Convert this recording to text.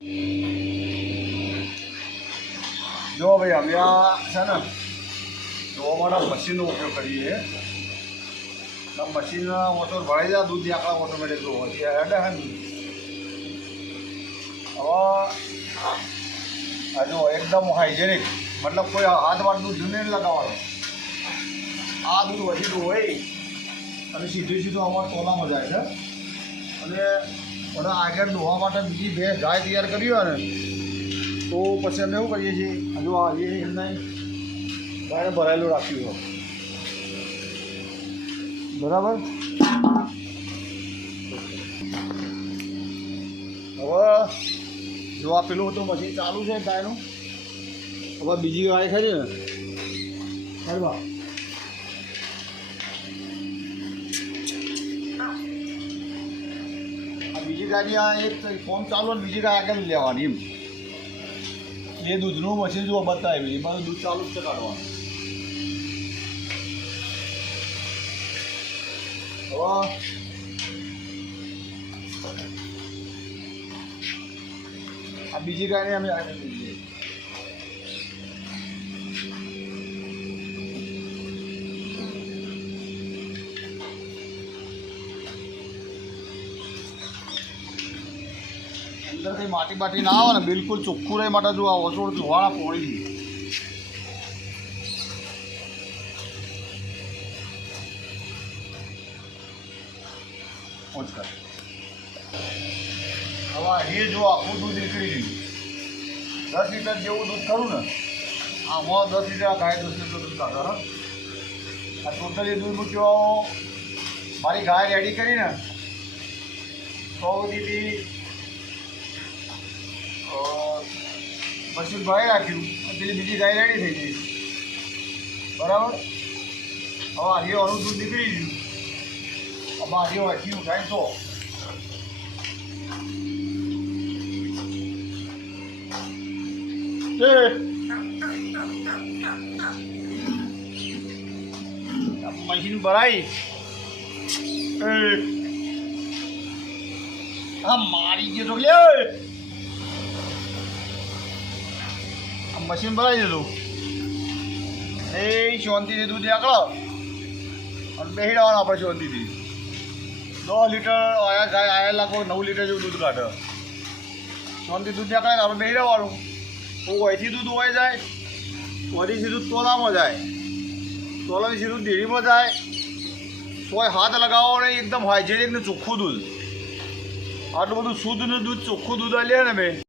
જો ભાઈ અમે આ છે ને ધોવા માટે મશીનનો ઉપયોગ કરીએ. મશીન મોટર ભરાઈ જાય દૂધ આખા ઓટોમેટિક હોય હેડે હે ને. હવે જો એકદમ હાઇજેનિક, મતલબ કોઈ હાથ વાર દૂધ નહીં લગાવવાનું. આ દૂધ વધીતું હોય અને સીધું સીધું અમારે તોલામાં જાય છે. અને મને આગળ ધોવા માટે બીજી બે ગાય તૈયાર કરી હોય ને તો પછી અમે એવું કરીએ છીએ, હજુ આ એ એમને ગાયને ભરાયેલું રાખ્યું હોય બરાબર. હવે જો આ પેલું તો મશીન ચાલુ છે ગાયનું. હવે બીજી ગાય ખરી ને ખરવા બીજી ગાડી આ એક ફોર્મ ચાલુ ને બીજી ગાય આગળ લેવાની એમ. એ દૂધનું મશીન જો બતાવ્યું એ બધું દૂધ ચાલુ જ છે કાઢવાનું. હવે આ બીજી ગાયને અમે આગળ લઈએ. અંદર કંઈ માટી બાટી ના આવે ને બિલકુલ ચોખ્ખું રહે માટે જો આ ઓછોડ ધોવાળા પોળી પહોંચ કર. હવે એ જો આખું દૂધ નીકળી ગયું 10 લીટર જેવું દૂધ ખરું ને આમાં 10 લીટર ગાય 10 લીટર દૂધ કાઢો. આ ટોટલી દૂધ મૂક્યો મારી ગાય રેડી કરીને 100 દીધી પછી ગાય રાખ્યું પેલી બીજી ગાય રેડી થઈ ગઈ બરાબર. હવે આનું દૂધ નીકળી ગયું. આમાં આજે વાંચ્યું થાય તો મશીન ભરાઈ હા મારી ગયો તો લે મશીન ભરાઈ દીધું. એ શાંતિથી દૂધ આકળો અને બેસી રહેવાનું આપણે શાંતિથી. 10 લીટર આયા ગાય આયા લાખો 9 લીટર જેવું દૂધ કાઢે. શાંતિ દૂધ આકળે આપણે બેસી રહેવાનું. તો અહીંથી દૂધ હોય જાય વળી સીધું તોલામાં જાય, તોલાની સીધું ડેરીમાં જાય. તોય હાથ લગાવો ને એકદમ હાઇજેનિક ને ચોખ્ખું દૂધ. આટલું બધું શુદ્ધ દૂધ ચોખ્ખું દૂધ લે ને મેં